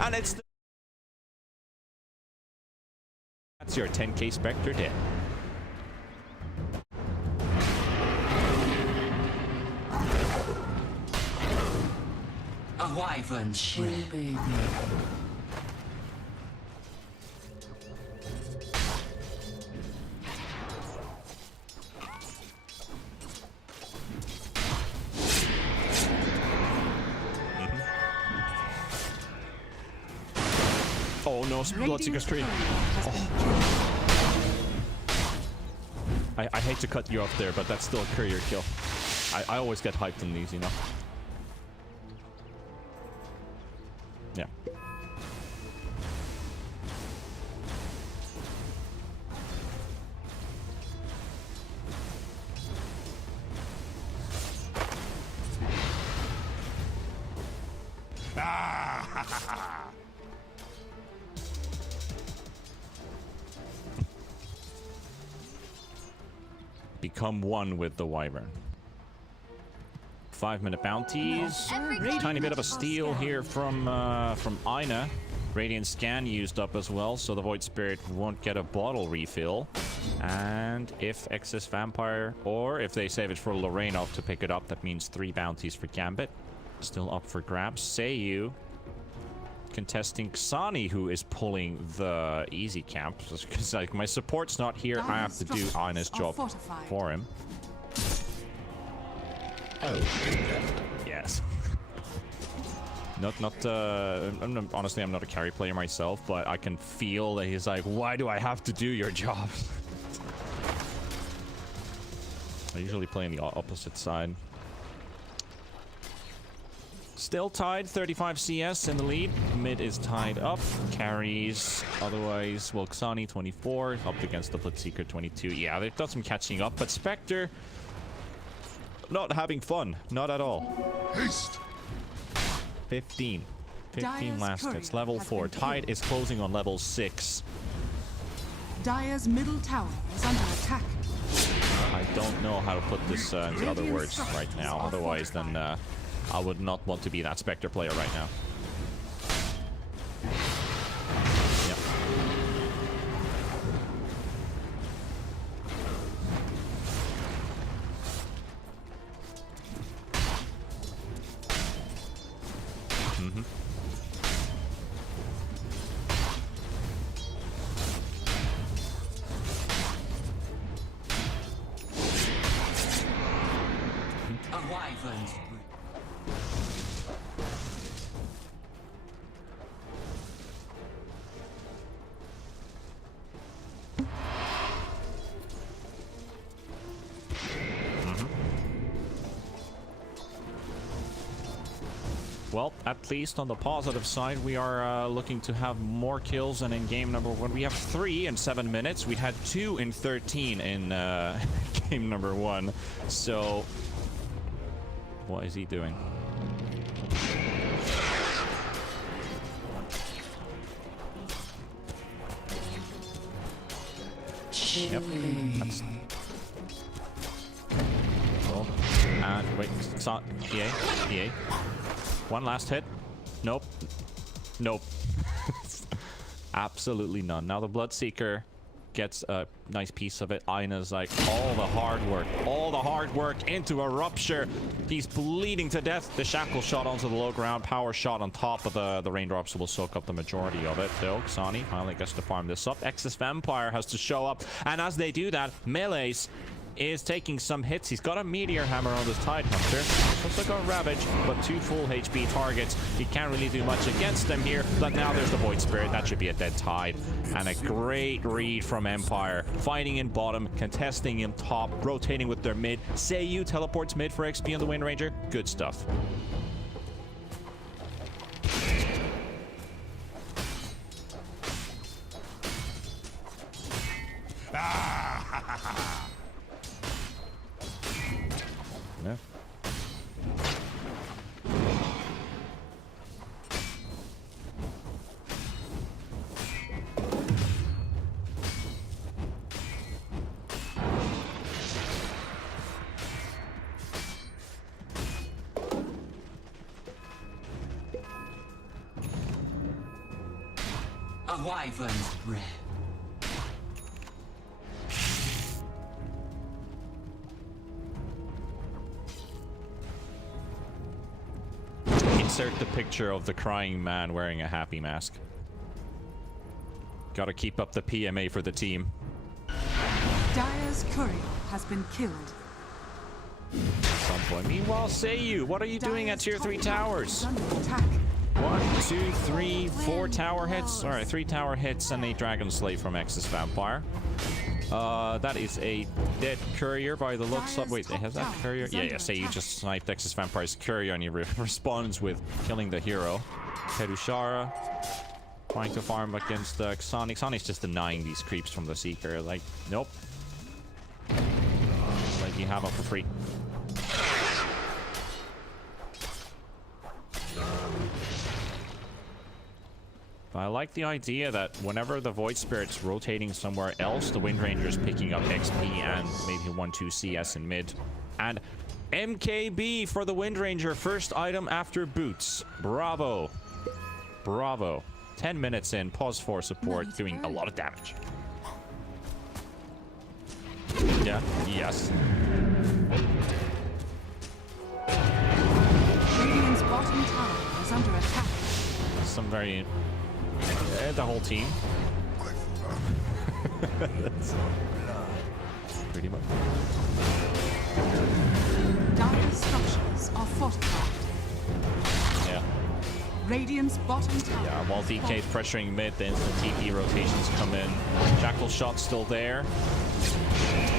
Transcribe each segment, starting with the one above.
And it's... That's your 10k Spectre dead. A wyvern chill, baby. Oh no, Bloodseeker stream. Oh. I hate to cut you off there, but that's still a courier kill. I always get hyped on these, you know? Yeah. Become one with the wyvern. 5-minute bounties. Tiny bit of a steal here from Ina. Radiant Scan used up as well, so the Void Spirit won't get a bottle refill. And if excess Vampire, or if they save it for Lorraine to pick it up, that means 3 bounties for Gambit. Still up for grabs. Seiyu contesting Xani, who is pulling the easy camp. Because like my support's not here, I have to do Ina's job for him. Oh. Yes. Honestly, I'm not a carry player myself, but I can feel that he's like, why do I have to do your job? I usually play on the opposite side. Still tied, 35 CS in the lead. Mid is tied up. Carries, otherwise, well, Xani 24, up against the Bloodseeker 22. Yeah, they've got some catching up, but Spectre not having fun. Not at all. Haste. 15 last hits. Level 4. Tide is closing on level 6. Dire's middle tower is under attack. I don't know how to put this into other words right now. Otherwise, then I would not want to be that Spectre player right now. Yep. Mm-hmm. A wyvern's Well, at least on the positive side, we are looking to have more kills than in game number 1. We have 3 in 7 minutes. We had 2 in 13 in game number 1. So, what is he doing? Yep. That's... Oh. And wait, EA. One last hit. Nope. Nope. Absolutely none. Now the Bloodseeker gets a nice piece of it. Ina's like, all the hard work into a rupture. He's bleeding to death. The shackle shot onto the low ground. Power shot on top of the raindrops will soak up the majority of it. Though Xani finally gets to farm this up. Excess Vampire has to show up. And as they do that, Melee's is taking some hits. He's got a Meteor Hammer on this Tide Hunter. Also got Ravage, but 2 full HP targets. He can't really do much against them here, but now there's the Void Spirit. That should be a dead Tide. And a great read from Empire. Fighting in bottom, contesting in top, rotating with their mid. Seiyu teleports mid for XP on the Wind Ranger. Good stuff. Yeah. A wyvern's breath. Insert the picture of the crying man wearing a happy mask. Gotta keep up the PMA for the team. Dire's courier has been killed. At some point. Meanwhile, Seiyu, what are you doing at tier 3 towers? Is under attack. 1, 2, 3, 4 tower hits. Alright, 3 tower hits and a Dragon Slave from Exus Vampire. That is a dead courier by the looks of... Wait, has that courier? Yeah, Seiyu just sniped Exus Vampire's courier and he responds with killing the hero. Perushara trying to farm against Xani. Xani's just denying these creeps from the Seeker. Like, nope. Like, you have them for free. I like the idea that whenever the Void Spirit's rotating somewhere else, the Wind Ranger's picking up XP and maybe 1-2 CS in mid. And MKB for the Wind Ranger, first item after boots. Bravo. Bravo. 10 minutes in, pause for support, doing a lot of damage. Yeah, yes. Radiant's bottom tower is under attack. Some very... the whole team. That's pretty much. Dire structures are fortified. Yeah. Radiant's bottom tower. Yeah, while DK's pressuring mid, the instant TP rotations come in. Jackal shot still there.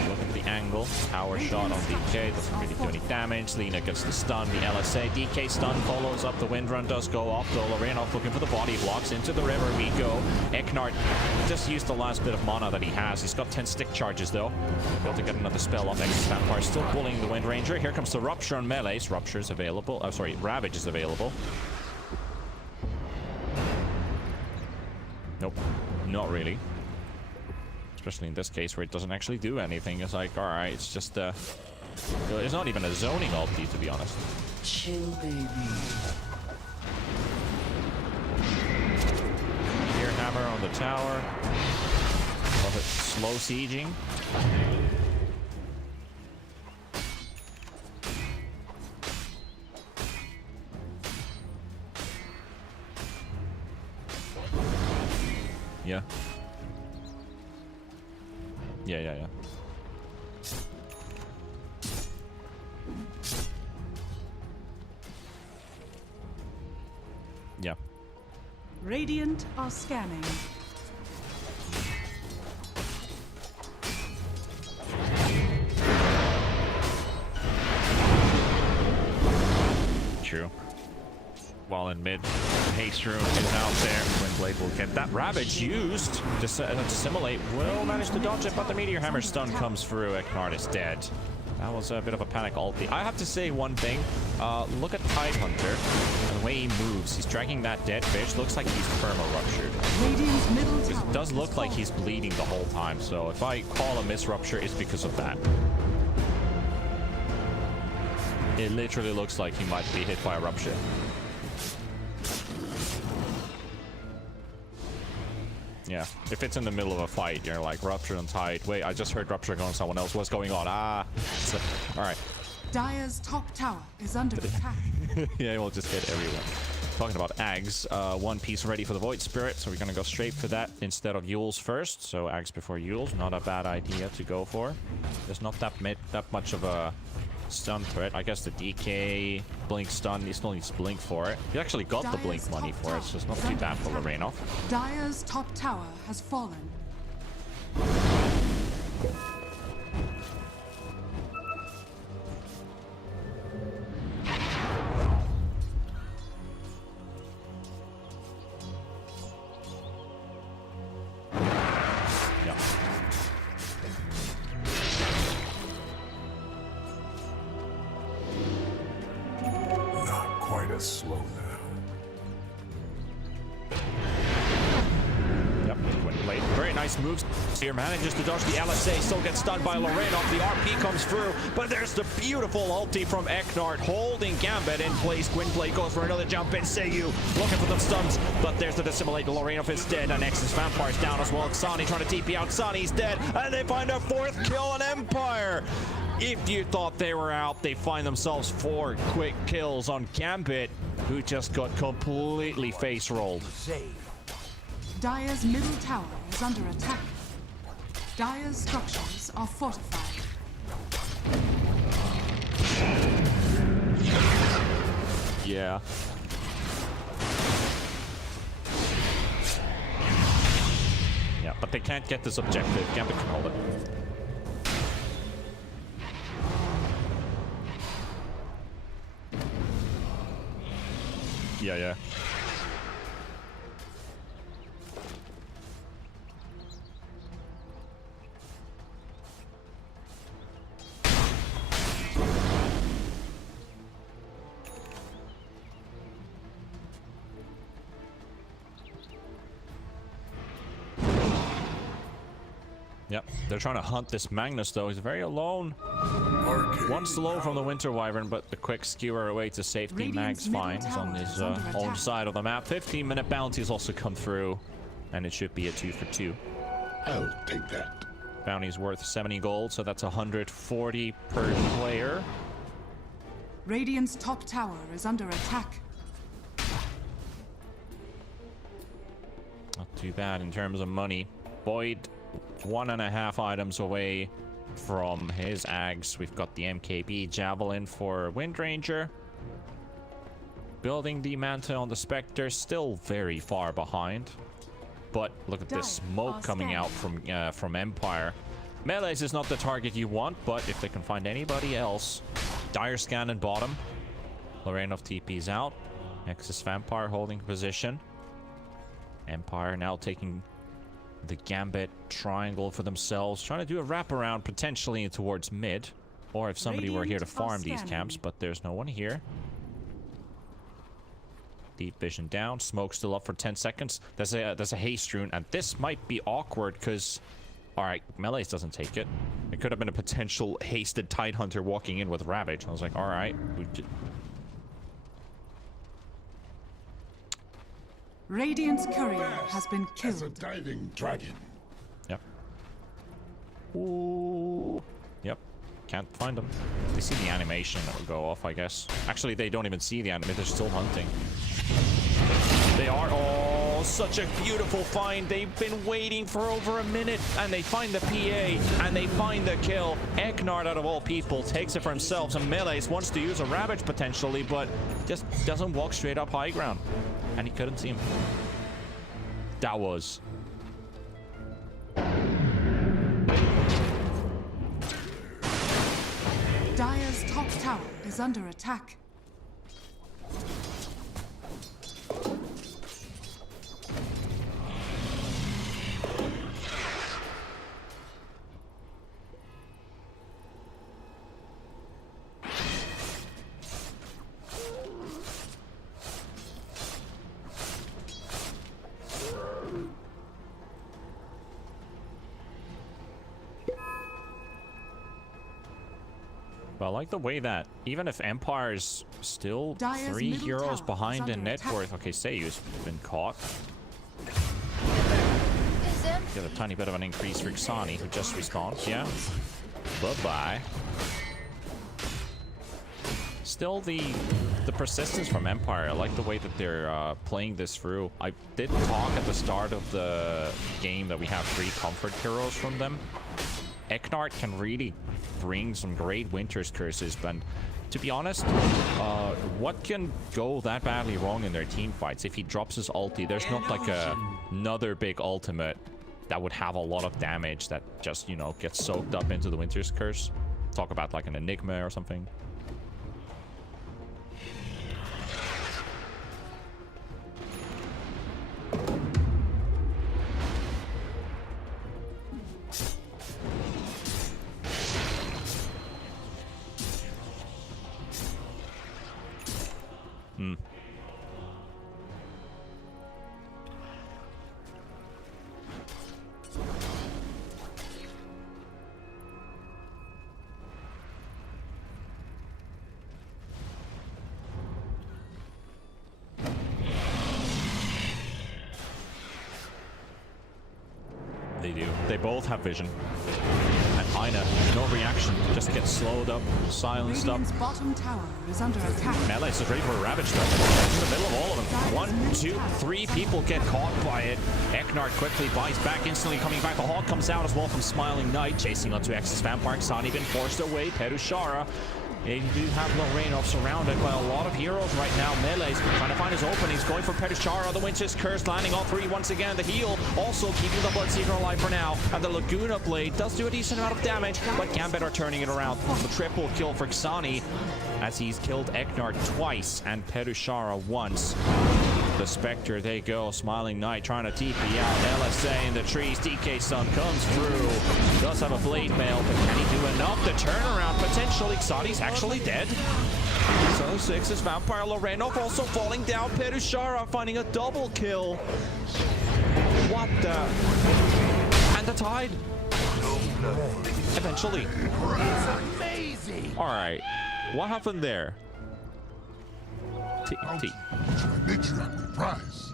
Look at the angle. Power shot on DK. Doesn't really do any damage. Lina gets the stun. The LSA. DK stun follows up. The wind run does go off. Dolorinov looking for the body blocks. Into the river we go. Eknard just used the last bit of mana that he has. He's got 10 stick charges though. Able to get another spell off. Exus Vampire still bullying the Wind Ranger. Here comes the Rupture on melees. Rupture is available. Oh, sorry. Ravage is available. Nope. Not really. Especially in this case where it doesn't actually do anything. It's like, alright, it's just it's not even a zoning ulti, to be honest. Chill, baby. Here, hammer on the tower. Love it. Slow sieging. Yeah. Yeah. Yeah. Radiant are scanning. True. While in mid, haste room is out there. Windblade will get that Ravage used to simulate. Will manage to dodge it, but the Meteor Hammer stun comes through. Eknard is dead. That was a bit of a panic ulti. I have to say one thing. Look at Tidehunter and the way he moves. He's dragging that dead fish. Looks like he's perma-ruptured. Radiant's middle tower. It does look like he's bleeding the whole time. So if I call a miss-rupture, it's because of that. It literally looks like he might be hit by a rupture. Yeah, if it's in the middle of a fight, you're like, Rupture on Tide. Wait, I just heard Rupture go on someone else. What's going on? Ah. Alright. Dire's top tower is under attack. Yeah, we'll just hit everyone. Talking about Ags, one piece ready for the Void Spirit, so we're gonna go straight for that instead of Yules first. So Ags before Yules, not a bad idea to go for. There's not that much of a stun threat. I guess the DK blink stun, he still needs blink for it. He actually got the blink money for it, so it's not too bad for Lorenov. Dire's top tower has fallen. Slow now. Yep, Windblade. Very nice Nice moves here. Manages to dodge the LSA. Still gets stunned by Lorenov. The RP comes through. But there's the beautiful ulti from Eknard holding Gambit in place. Gwynblade goes for another jump in. Seiyu looking for the stuns. But there's the dissimilate. Lorenov is dead. And Nexus Vampire's down as well. Sani trying to TP out. Sani's dead. And they find a 4th kill on Empire. If you thought they were out, they find themselves 4 quick kills on Gambit, who just got completely face rolled. Dire's middle tower is under attack. Dire's structures are fortified. Yeah. Yeah, but they can't get this objective. Gambit can hold it. Yeah. Yep, they're trying to hunt this Magnus though. He's very alone. One slow from the Winter Wyvern, but the quick skewer away to safety. Mags finds on his own side of the map. 15-minute bounties also come through, and it should be a 2 for 2. I'll take that. Bounty's worth 70 gold, so that's 140 per player. Radiant's top tower is under attack. Not too bad in terms of money. Boyd, 1.5 items away from his Ags. We've got the MKB Javelin for Windranger. Building the Manta on the Spectre, still very far behind. But look at this smoke coming out from Empire. Melees is not the target you want, but if they can find anybody else. Dire scan and bottom. Lorenov TP's out. Nexus Vampire holding position. Empire now taking the Gambit triangle for themselves, trying to do a wraparound potentially towards mid, or if somebody were here to farm these camps, but there's no one here. Deep vision down, smoke still up for 10 seconds. There's a haste rune, and this might be awkward because, all right, Melees doesn't take it. It could have been a potential hasted Tidehunter walking in with Ravage. I was like, all right. Radiant's courier has been As a killed. diving dragon. Yep. Ooh. Yep. Can't find them. They see the animation that will go off, I guess. Actually, they don't even see the animation. They're still hunting. They are. Oh, such a beautiful find. They've been waiting for over a minute, and they find the PA, and they find the kill. Eknard, out of all people, takes it for himself. And Melees wants to use a Ravage potentially, but just doesn't walk straight up high ground. And he couldn't see him. That was... Dire's top tower is under attack. But I like the way that even if Empire's still Dire's 3 middle heroes tower behind is in under net attack. worth. Okay, Seiyu's been caught. Get a tiny bit of an increase for Xani, who just respawned. Yeah. Bye-bye. Still the persistence from Empire. I like the way that they're playing this through. I did talk at the start of the game that we have 3 comfort heroes from them. Eknard can really bring some great Winter's Curses, but to be honest, what can go that badly wrong in their team fights? If he drops his ulti, there's not like another big ultimate that would have a lot of damage that just, you know, gets soaked up into the Winter's Curse. Talk about like an Enigma or something. they do. They both have vision. And Ina, no reaction, just gets slowed up, silenced up. Radiant's bottom tower is under attack. Melee's is ready for a Ravage though. In the middle of all of them. 1, 2, 3 people get caught by it. Eknard quickly buys back, instantly coming back. The Hawk comes out as well from Smiling Knight, chasing onto X's Vampire. Xani been forced away. Perushara. They do have Lorraine surrounded by a lot of heroes right now. Melee's trying to find his openings, going for Perushara. The Winch's Curse landing all three once again. The heal also keeping the Bloodseeker alive for now. And the Laguna Blade does do a decent amount of damage, but Gambit are turning it around. The triple kill for Xani as he's killed Eknard twice and Perushara once. The Spectre, they go. Smiling Knight trying to TP out. LSA in the trees. DK Sun comes through. Does have a blade mail, but can he do enough? The turnaround potentially. Xani's actually dead. So 6 is Vampire. Lorenov also falling down. Perushara finding a double kill. What the? And the Tide. Eventually. It's amazing. All right. What happened there? T. Mid-track prize.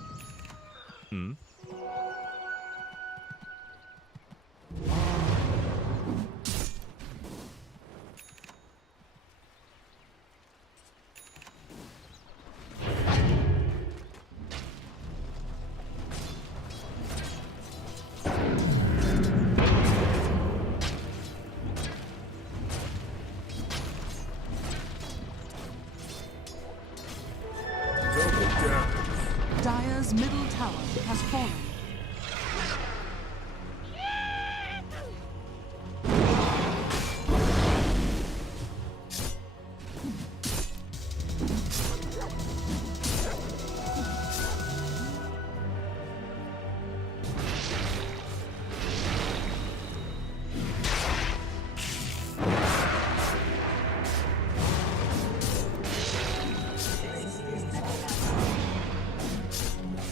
Dire's middle tower has fallen.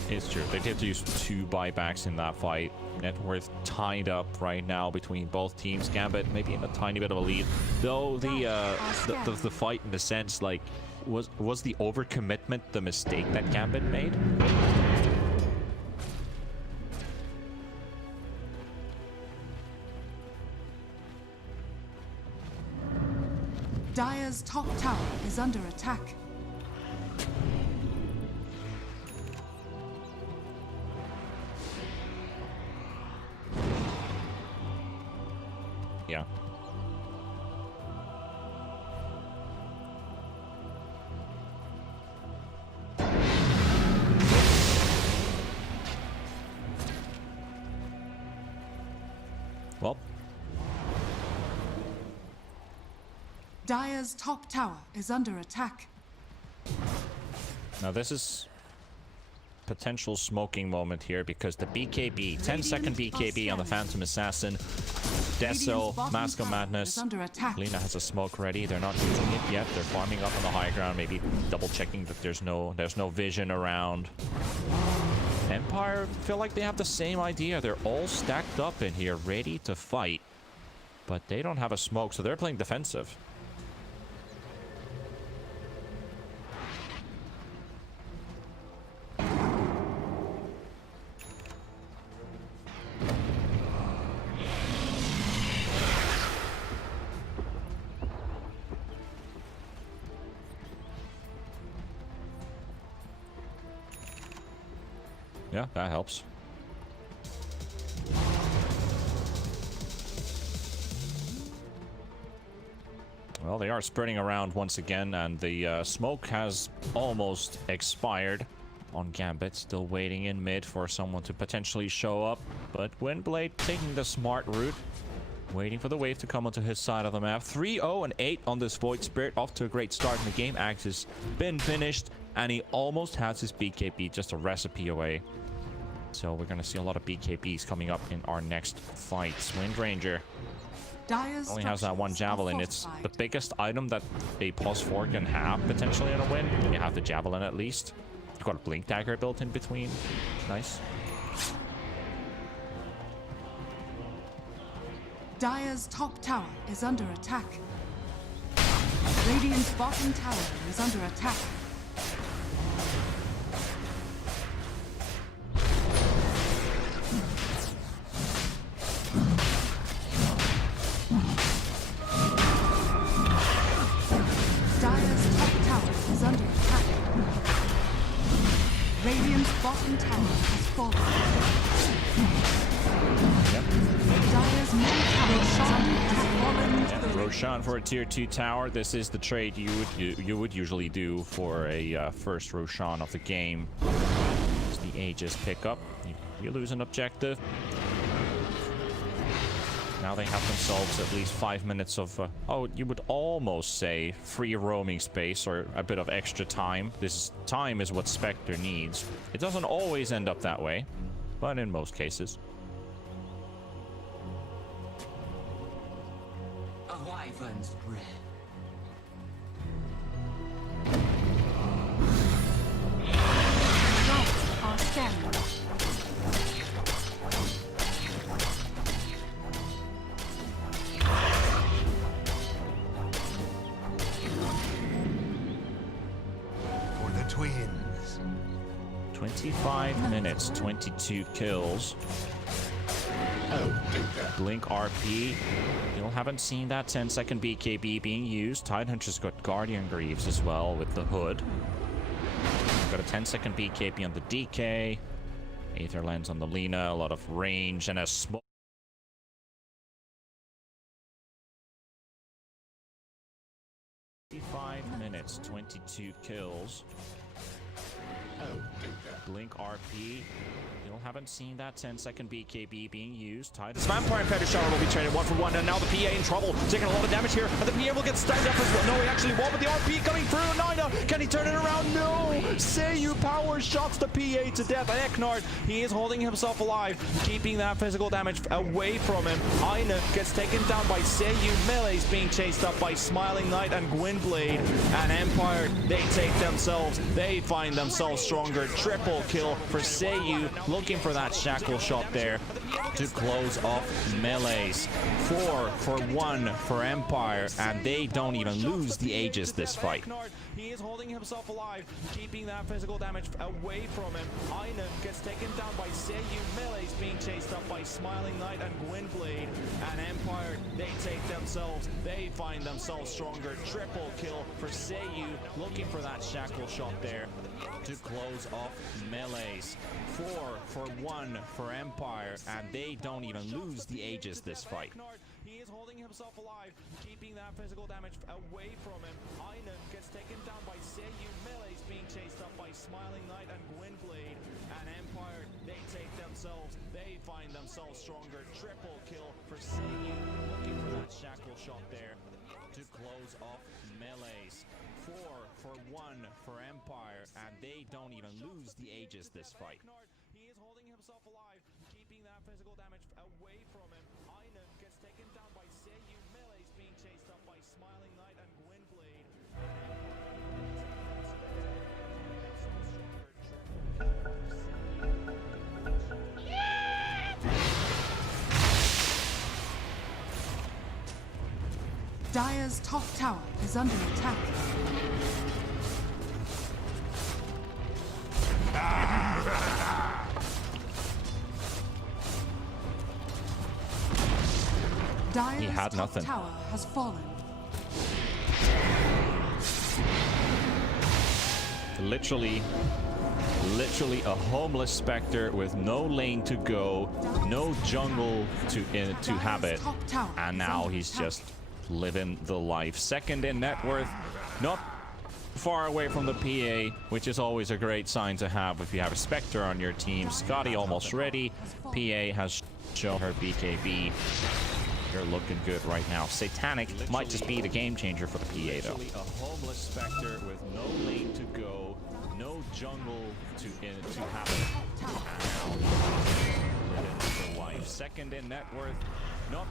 It's true. They did use 2 buybacks in that fight. Net worth tied up right now between both teams. Gambit maybe in a tiny bit of a lead, though. The fight, in a sense, like was the overcommitment the mistake that Gambit made? Dire's top tower is under attack. Yeah. Well, Dire's top tower is under attack. now this is potential smoking moment here because the BKB, 10-second BKB on the Phantom Assassin. Deso, Mask of Madness. Lina has a smoke ready. They're not using it yet. They're farming up on the high ground, maybe double checking that there's no vision around. Empire feel like they have the same idea. They're all stacked up in here, ready to fight, but they don't have a smoke, so they're playing defensive. Yeah, that helps. Well, they are spreading around once again, and the smoke has almost expired on Gambit. Still waiting in mid for someone to potentially show up, but Windblade taking the smart route, waiting for the wave to come onto his side of the map. 3-0 and 8 on this Void Spirit, off to a great start in the game. Axe has been finished, and he almost has his BKB, just a recipe away. So we're going to see a lot of BKBs coming up in our next fights. Wind Ranger only has that one Javelin. It's the biggest item that a +4 can have potentially in a win. You have the Javelin at least. You've got a Blink Dagger built in between. Nice. Dire's top tower is under attack. Radiant's bottom tower is under attack. Radiant's bottom tower has fallen. Yep. Dire's middle tower has fallen to the Roshan for a tier 2 tower. This is the trade you would usually do for a first Roshan of the game. As the Aegis pick up, you lose an objective. Now they have themselves at least 5 minutes of, oh, you would almost say free roaming space or a bit of extra time. This time is what Spectre needs. It doesn't always end up that way, but in most cases. A wyvern's breath. Knights are scanning. For the twins. 25 minutes, 22 kills. Blink RP. Still haven't seen that 10-second BKB being used. Tidehunter's got Guardian Greaves as well with the hood. Got a 10-second BKB on the DK. Aether Lens on the Lina. A lot of range and a smoke. 5 minutes, 22 kills. Blink RP. Still haven't seen that 10-second BKB being used. This Vampire and Fetish Shower will be traded 1-for-1, and now the PA in trouble, taking a lot of damage here, and the PA will get stunned up as well. No, he actually won't, but the RP coming through. Nida, can he turn it around? No! Seiyu power shots the PA to death. Eknard, he is holding himself alive, keeping that physical damage away from him. Aina gets taken down by Seiyu. Melee's being chased up by Smiling Knight and Gwynblade. And Empire, they take themselves, they find themselves stronger. Triple kill for Seiyu, looking for that shackle shot there to close off Melee's. 4-for-1 for Empire, and they don't even lose the Aegis this fight. He is holding himself alive, keeping that physical damage away from him. Aina gets taken down by Seiyu. Melee's being chased up by Smiling Knight and Gwynblade. And Empire, they take themselves, they find themselves stronger. Triple kill for Seiyu, looking for that shackle shot there to close off Melee's. 4-for-1 for Empire, and they don't even lose the Aegis this fight. He is holding himself alive, keeping that physical damage away from him. Aina gets taken down by Seiyu. Melee's being chased up by Smiling Knight and Gwynblade. And Empire, they take themselves, they find themselves stronger. Triple kill for Seiyu, looking for that shackle shot there to close off Melee's. 4-for-1 for Empire, and they don't even lose the Aegis this fight. He is holding himself alive, keeping that physical damage away from him. Aina gets taken down by Seiyu. Melee's being chased up by Smiling Knight and Gwynblade. Dire's top tower is under attack. Dire's had top nothing. tower has fallen. Literally a homeless Spectre with no lane to go, no jungle to have it, and now he's just living the life. Second in net worth, not far away from the PA, which is always a great sign to have if you have a Spectre on your team. Scotty almost ready. PA has shown her BKB. They're looking good right now. Satanic might just be the game changer for the PA though. A homeless Spectre with no lane to go, no jungle to have it. And now living the life. Second in net worth, not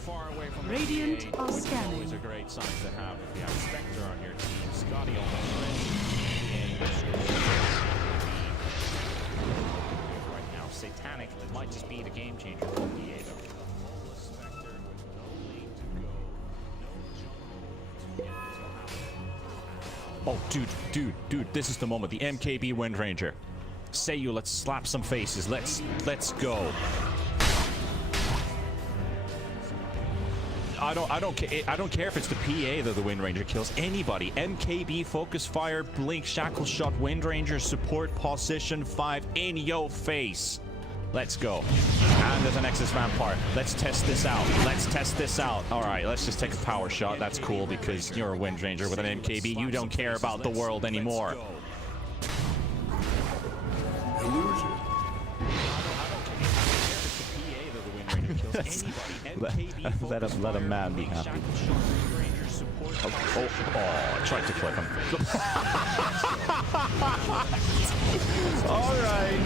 far away from the Radiant PA, are which is scanning. always a great sign to have if you have a Spectre on your team. Scotty almost ready. Right now, Satanic might just be the game changer for the PA though. Oh, dude, this is the moment. The MKB Wind Ranger. Seiyu, let's slap some faces. Let's go. I don't care if it's the PA that the Wind Ranger kills. Anybody. MKB, Focus Fire, Blink, Shackle Shot, Wind Ranger, support position 5 in your face. Let's go. And there's an Nexus Vampire. Let's test this out. Let's test this out. All right, let's just take a power shot. That's cool because you're a Wind Ranger with an MKB. You don't care about the world anymore. Illusion. Let a man be happy. Oh, I tried to clip him. All right.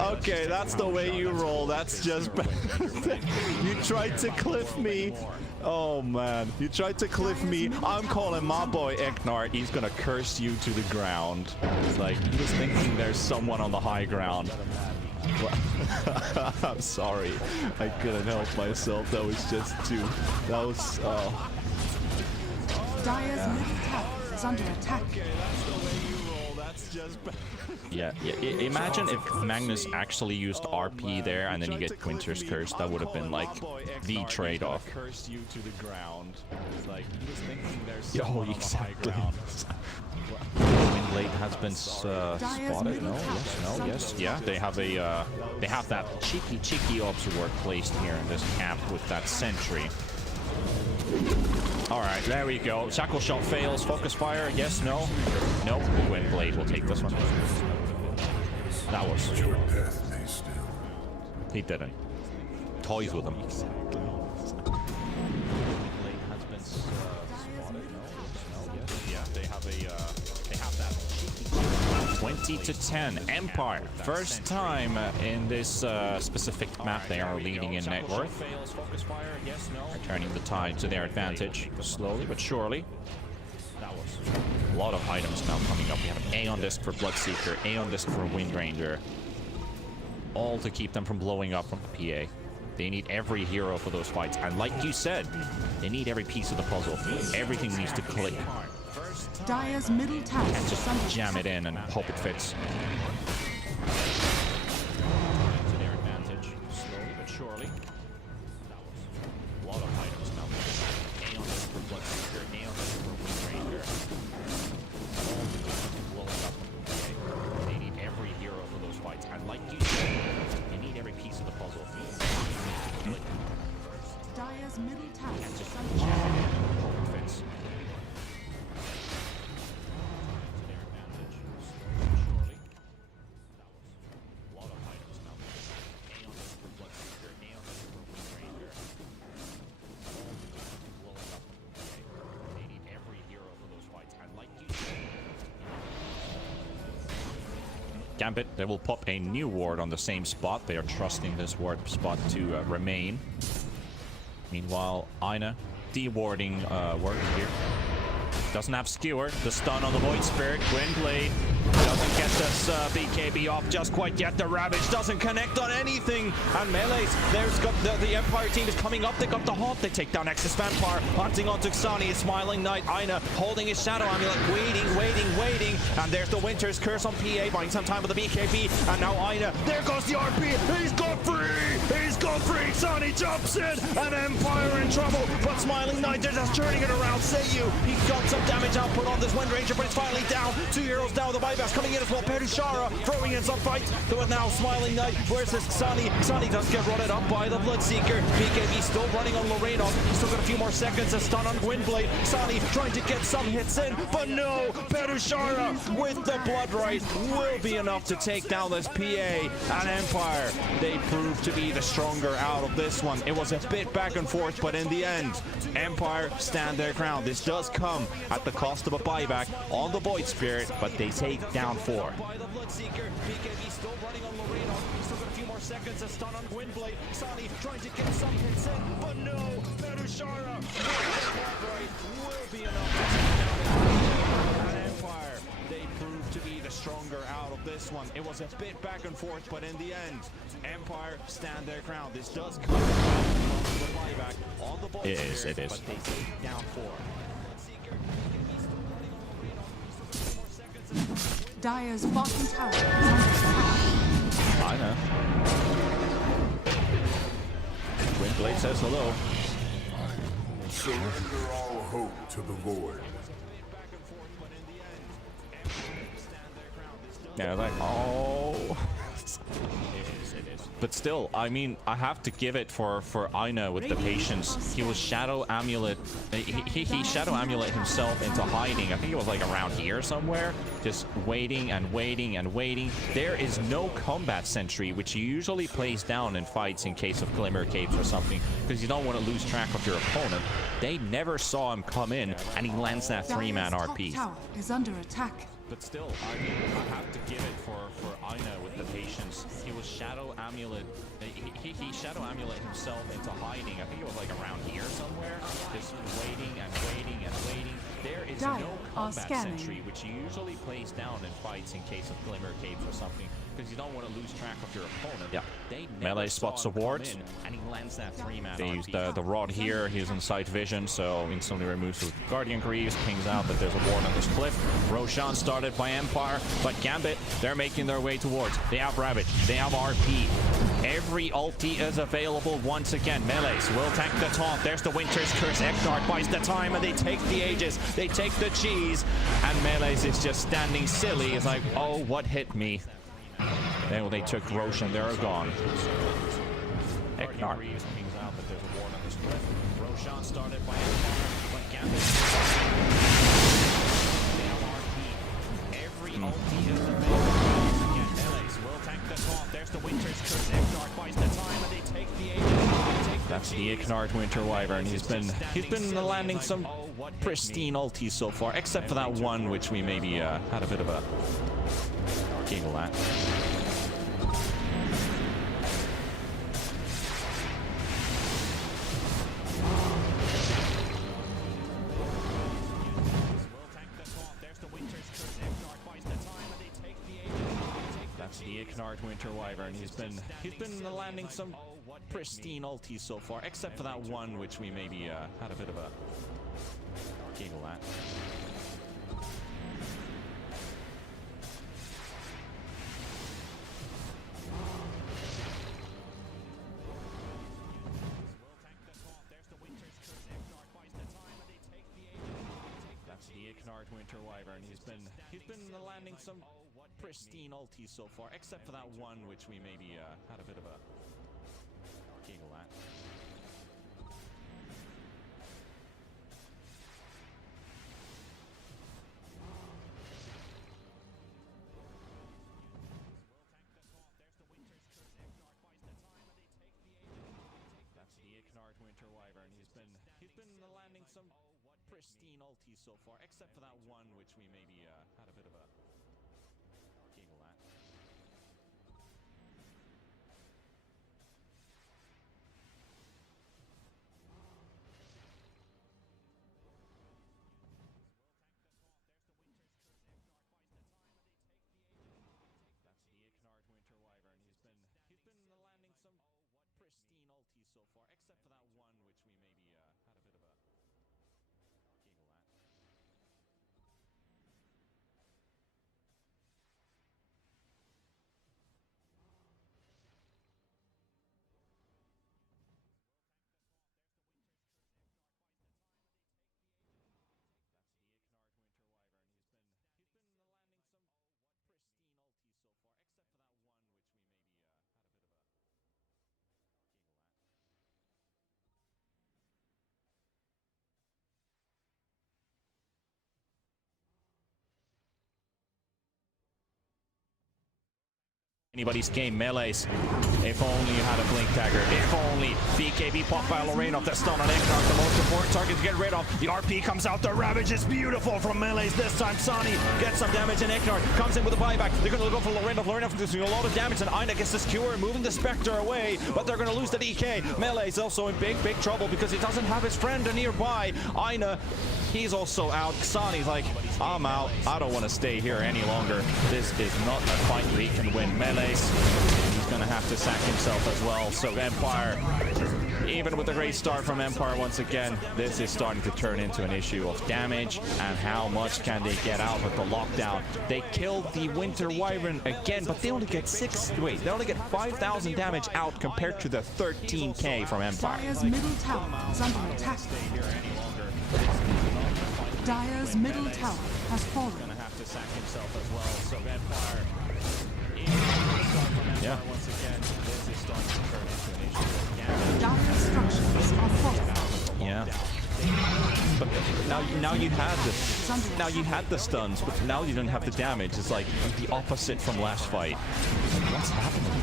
Okay, that's the way you roll. That's just... You tried to cliff me. Oh, man. You tried to cliff me. I'm calling my boy Ignart. He's gonna curse you to the ground. It's like, he was thinking there's someone on the high ground. I'm sorry. I couldn't help myself. That was just too... That was... Dire's middle tower is under attack. Okay, that's the way you roll. That's just... Yeah. Imagine if Magnus actually used RP there and then you get Winter's Curse. That would have been like the trade-off. Curse you to the ground. It's like he was thinking there's someone on the high ground. Windblade has been spotted. No, yes. Yeah, they have that cheeky observer placed here in this camp with that sentry. All right, there we go. Shackle Shot fails. Focus Fire, yes, no. Nope, Windblade will take this one. That was... He didn't. Toys with him. Yeah, they have that 20-10 Empire. First time in this specific map they are leading in net worth. Turning the tide to their advantage, slowly but surely. A lot of items now coming up. We have an Aeon Disc for Bloodseeker, Aeon Disc for Wind Ranger. All to keep them from blowing up from the PA. They need every hero for those fights. And like you said, they need every piece of the puzzle. Everything needs to click. Dire's middle tower And just jam it in and hope it fits. To their advantage, slowly but surely. A lot of items now. Aeon Disc for Bloodseeker, Aeon Disc for Wind Ranger. All to keep them from blowing up from the PA. They need every hero for those fights. And like you said, they need every piece of the puzzle. Dire's middle tower And just jam it in and hope it fits. Gambit, they will pop a new ward on the same spot. They are trusting this ward spot to remain. Meanwhile, Aina de-warding work here. Doesn't have Skewer. The stun on the Void Spirit. Windblade doesn't get this BKB off just quite yet. The Ravage doesn't connect on anything. And melees, there's got the Empire team is coming up. They got the hop. They take down Nexus Vampire. Hunting on Tuxani, a Smiling Knight. Aina holding his Shadow Amulet. Waiting. And there's the Winter's Curse on PA. Buying some time with the BKB. And now Aina. There goes the RP. He's got free. Sunny jumps in. And Empire in trouble. But Smiling Knight, they're just turning it around. Say you. He's got some damage output on this Wind Ranger, but it's finally down. 2 heroes down. The buybacks coming in as well. Perushara throwing in some fights. But now Smiling Knight versus Sunny. Sunny does get rotted up by the Bloodseeker. BKB still running on Lorraine. He's still got a few more seconds. A stun on Windblade. Sunny trying to get some hits in, but no. Perushara with the Blood Right will be enough to take down this PA. And Empire, they prove to be the stronger out of this one. It was a bit back and forth, but in the end, Empire stand their ground. This does come at the cost of a buyback on the Void Spirit, but they take down 4. By the Bloodseeker, BKB still running on Lorraine. He's still got a few more seconds. A stun on Windblade. Sunny trying to get some hits in, but no. Perushara will be enough to take down an Empire. They prove to be the stronger out of this one. It was a bit back and forth, but in the end, Empire stand their ground. This does come at the buyback on the Void Spirit, but they take down 4. Dire's bottom tower is under attack. I know. Windblade says hello. Surrender all hope to the Lord. Yeah, like, oh. But still, I mean, I have to give it for Aina with the patience. He was Shadow Amulet. He Shadow Amulet himself into hiding. I think it was like around here somewhere. Just waiting and waiting and waiting. There is no combat sentry, which you usually place down in fights in case of Glimmer Capes or something, because you don't want to lose track of your opponent. They never saw him come in, and he lands that 3-man RP. Tower is under attack. But still, I mean, I have to give it for Aina with the patience. He was Shadow Amulet. He Shadow Amulet himself into hiding. I think it was like around here somewhere. Just waiting and waiting and waiting. There is no combat sentry, which you usually place down in fights in case of Glimmer Capes or something, because you don't want to lose track of your opponent. Yeah. They melee spots the ward, and he lands that 3-man. They use the rod here. He's in sight vision, so instantly removes the Guardian Greaves, pings out that there's a ward on this cliff. Roshan started by Empire, but Gambit, they're making their way towards. They have Rabbit, they have RP. Every ulti is available once again. Melees will tank the taunt. There's the Winter's Curse. Eknard buys the time, and they take the Aegis. They take the cheese, and Melees is just standing silly. It's like, oh, what hit me? Then they took Roshan, they're gone. Eknard. Roshan started by Empire, but Gambit. Every ulti is available. There's the Winter's Curse. Eknard buys the time, and they take the Aegis. That's the Eknard Winter Wyvern. He's been landing some pristine ultis so far, except for that one which we maybe had a bit of a giggle at. The Eknard Winter Wyvern. He's been landing some pristine ultis so far, except for that one which we maybe had a bit of a giggle at. That's the Eknard Winter Wyvern. He's been landing some pristine ultis so far, except for that one which we maybe had a bit of a giggle at. That's the Eknard Winter Wyvern. He's been landing some pristine ultis so far, except for that one which we maybe had a bit of a giggle at. That's the Eknard Winter Wyvern. He's been landing some pristine ultis so far, except for that one which we maybe had a bit of a giggle at. Anybody's game, Melees. If only you had a blink dagger. If only. BKB pop by Lorraine off that stun on Eknard. The most important target to get rid of. The RP comes out. The Ravage is beautiful from Melees this time. Sonny gets some damage, and Eknard comes in with a buyback. They're going to go for Lorraine. Lorraine doing a lot of damage, and Aina gets the skewer, moving the Spectre away, but they're going to lose the DK. Melees also in big trouble because he doesn't have his friend nearby. Aina, he's also out. Xani's like, I'm out. I don't want to stay here any longer. This is not a fight we can win. Melees place. He's gonna have to sack himself as well. So Empire, even with a great start from Empire once again, this is starting to turn into an issue of damage and how much can they get out with the lockdown. They killed the Winter Wyvern again, but they only get 5,000 damage out compared to the 13k from Empire. Dire's middle tower is under attack. Dire's middle tower has fallen. Gonna have to sack himself as well. So Empire, yeah. Once again, this is starting to turn into an issue of damage. Dire's structures are fortified. Yeah. But now you had the stuns, but now you don't have the damage. It's like the opposite from last fight. What's happening?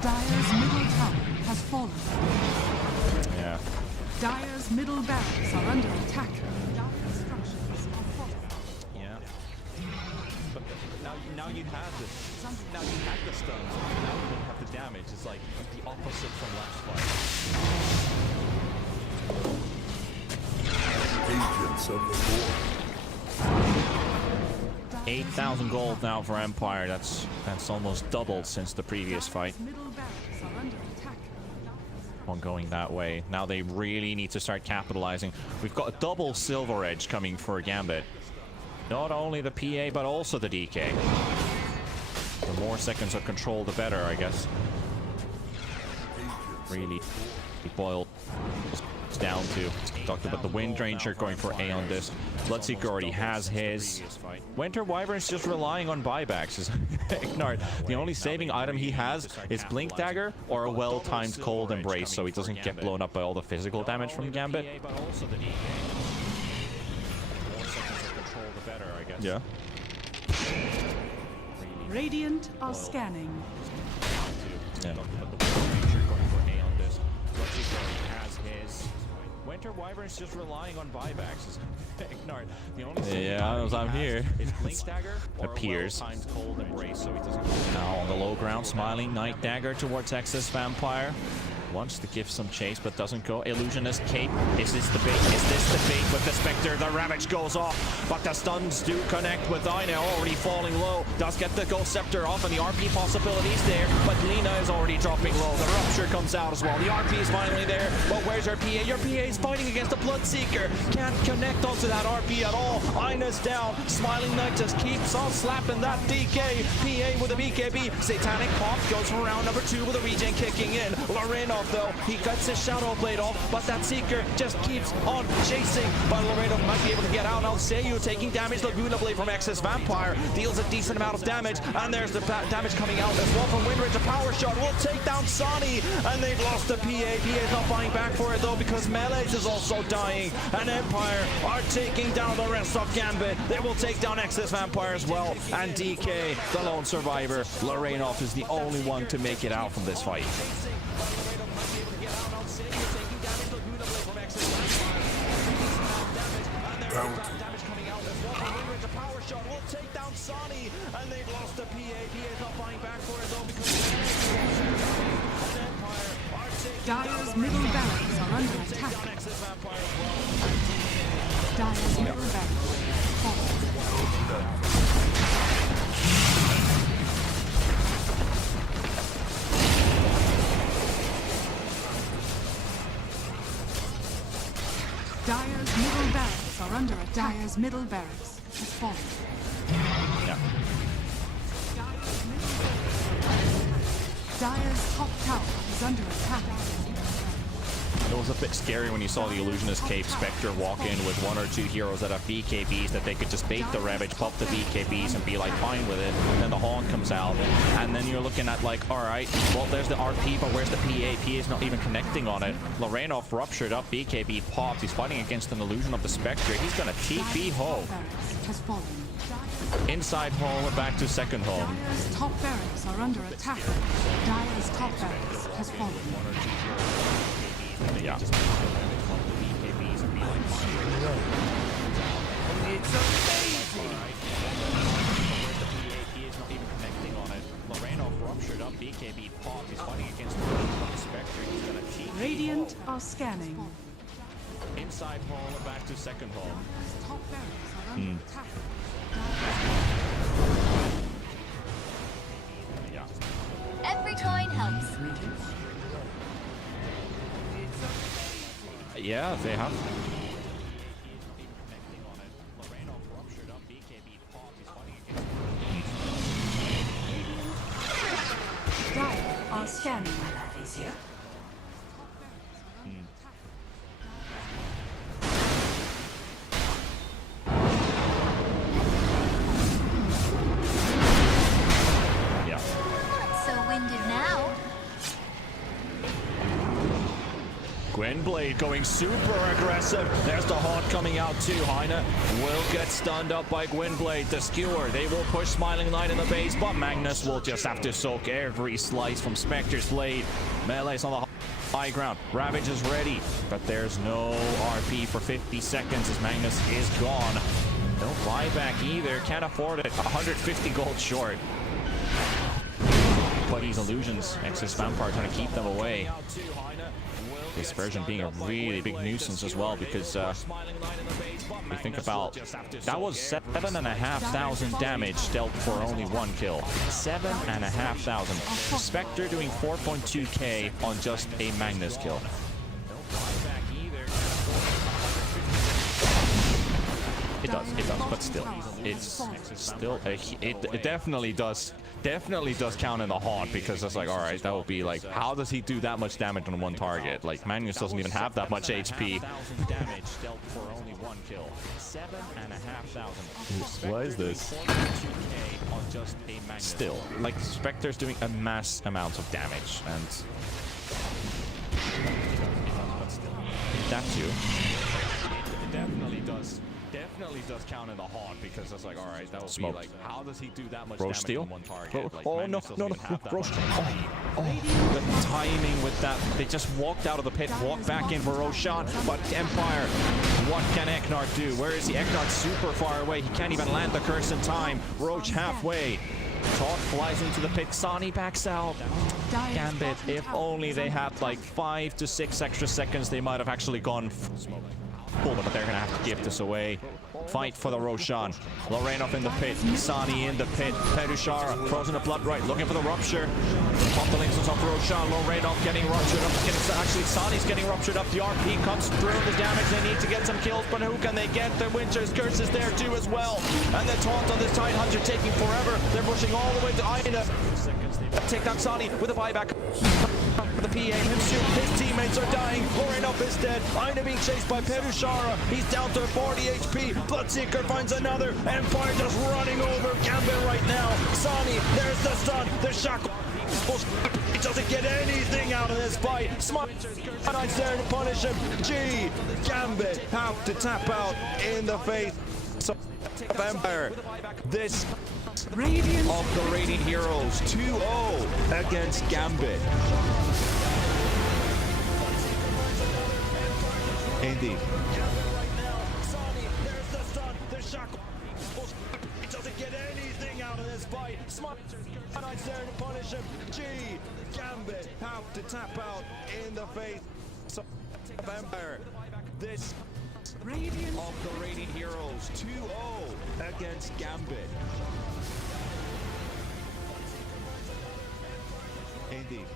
Dire's middle tower has fallen. Yeah. Dire's middle barracks are under attack. Dire's structures are fortified. Yeah. But now you had the stuns, but now you don't have the damage. It's like the opposite from last fight. Agents of the Lord. 8,000 gold now for Empire. That's almost doubled since the previous fight. Dire's middle barracks are under attack. One going that way. Now they really need to start capitalizing. We've got a double Silver Edge coming for Gambit. Not only the PA, but also the DK. The more seconds of control, the better, I guess. Really boiled down to talked about the Wind Ranger going for A on this. Bloodseeker already has his. Winter Wyvern's just relying on buybacks. Ignored. The only saving item he has is Blink Dagger or a well-timed Cold Embrace, so he doesn't get blown up by all the physical damage from Gambit. Yeah. Radiant are scanning. Yeah. Winter Wyvern's just relying on buybacks. Ignored. The only yeah, as I'm here. Appears. Now on the low ground, smiling Night Dagger towards Excess Vampire. Wants to give some chase, but doesn't go. Illusionist Cape. Is this the bait? Is this the bait with the Spectre? The Ravage goes off, but the stuns do connect with Ina already falling low. Does get the Ghost Scepter off, and the RP possibilities there, but Lina is already dropping low. The Rupture comes out as well. The RP is finally there, but where's your PA? Your PA is fighting against the Bloodseeker. Can't connect onto that RP at all. Ina's down. Smiling Knight just keeps on slapping that DK. PA with a BKB. Satanic Pop goes for round number 2 with a regen kicking in. Lorraine though, he cuts his Shadow Blade off, but that Seeker just keeps on chasing. But Laredo might be able to get out. Alceu taking damage. Laguna Blade from Excess Vampire deals a decent amount of damage, and there's the damage coming out as well from Windridge. A power shot will take down Sonny, and they've lost the PA. PA is not buying back for it though, because Melees is also dying, and Empire are taking down the rest of Gambit. They will take down Excess Vampire as well, and DK, the lone survivor. Lorenov is the only one to make it out from this fight. Bounty. Dire's middle barracks are under attack. Dire's middle barracks fallen. Dire's middle barracks are under attack. Dire's middle barracks has fallen. Yeah. Dire's top tower is under attack. It was a bit scary when you saw the Illusionist Cape Spectre walk in with 1 or 2 heroes that have BKBs, that they could just bait the Ravage, pop the BKBs, and be like fine with it. And then the Haunt comes out, and then you're looking at like, all right, well there's the RP, but where's the PA? PA is not even connecting on it. Lorenov ruptured up, BKB popped. He's fighting against an Illusion of the Spectre. He's gonna TP home. Has fallen. Inside home, we're back to second home. Dire's top barracks are under attack. Dire's top barracks has fallen. Yeah. It's amazing! Radiant are scanning. inside hall and back to second hall. Dire's top barracks are under attack. Yeah. Every coin helps. Yeah, they have. Dire are scanning my ladies here. Yeah. Not so winded now. Gwynblade going super aggressive. There's the Haunt coming out too. Heine will get stunned up by Gwynblade. The Skewer, they will push Smiling Knight in the base, but Magnus will just have to soak every slice from Spectre's blade. Melee's on the high ground. Ravage is ready, but there's no RP for 50 seconds as Magnus is gone. No buyback either. Can't afford it. 150 gold short. But these illusions, Exodus Vampire trying to keep them away. Dispersion being a really big nuisance as well, because we think about that was 7,500 damage dealt for only 1 kill. 7,500. Spectre doing 4.2k on just a Magnus kill. It does, but still, it's still it definitely does count in the Haunt, because it's like, all right, that would be like, how does he do that much damage on one target? Like, Magnus doesn't even have that much HP. Damage dealt for only 1 kill. 7,500. What is this? Still, like, Spectre's doing a mass amount of damage, and that too. It definitely does count in the Haunt, because it's like, all right, that would be like, how does he do that much damage on one target? Like, oh no, Roche. Oh, the timing with that. They just walked out of the pit, walked back in for Roshan, but Empire, what can Eknard do? Where is he? Eknard's super far away. He can't even land the curse in time. Roach halfway. Talk flies into the pit. Sani backs out. Gambit, if only they had like 5 to 6 extra seconds, they might have actually gone full, but they're gonna have to give this away. Fight for the Roshan. Lorenov in the pit. Sani in the pit. Perushara frozen to blood right, looking for the rupture. Pop the links on top of Roshan. Lorenov getting ruptured up. Actually, Sani's getting ruptured up. The RP comes through. The damage, they need to get some kills, but who can they get? The Winter's Curse is there too as well. And the taunt on this Tidehunter taking forever. They're pushing all the way to Aina. Take down Sani with a buyback. The PA, him shoot, his teammates are dying. Lorenov is dead. Aina being chased by Perushara. He's down to 40 HP. Bloodseeker finds another. Empire just running over Gambit right now. Sani, there's the stun. The shackle. He doesn't get anything out of this fight. Smart Knight's there to punish him. G. Gambit have to tap out in the face. So Empire. This Radiant of the Radiant Heroes 2-0 against Gambit. Indeed. He doesn't get anything out of this fight. Smart Knight's there to punish him. G. Gambit have to tap out in the face. So Empire. This Radiant of the Radiant Heroes 2-0 against Gambit. Indeed.